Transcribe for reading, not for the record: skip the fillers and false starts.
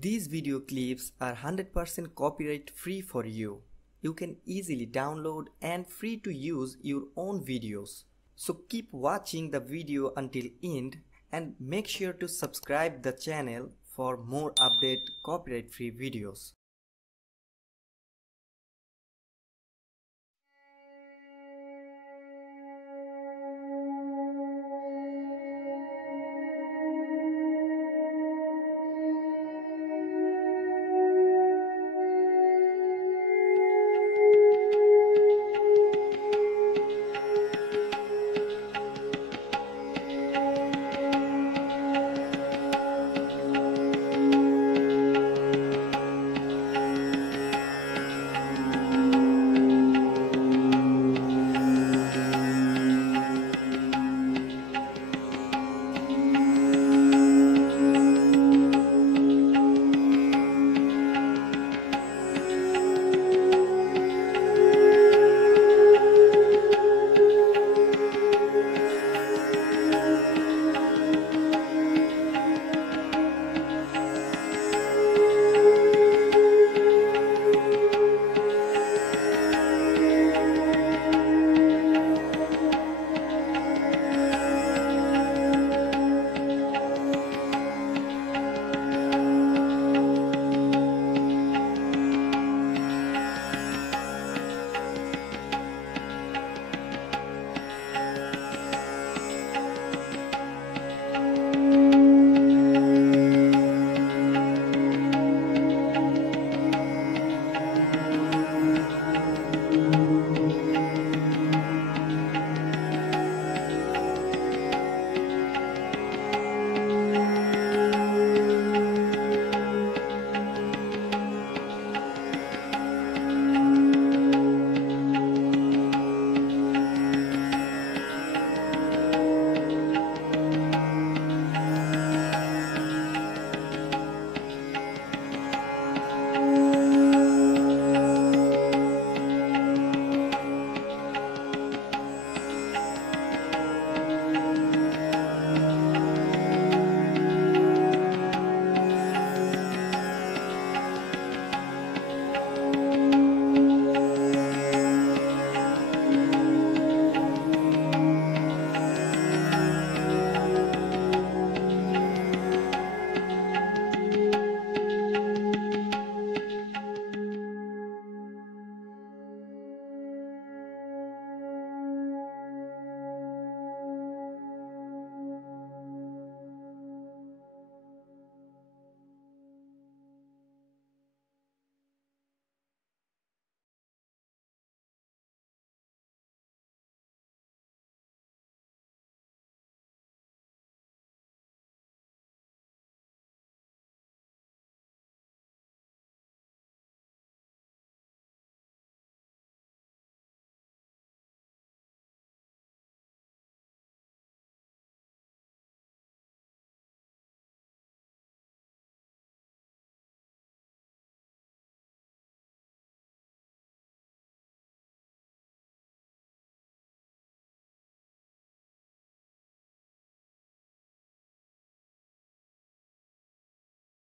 These video clips are 100% copyright free for you. You can easily download and free to use your own videos. So keep watching the video until end and make sure to subscribe the channel for more update copyright free videos.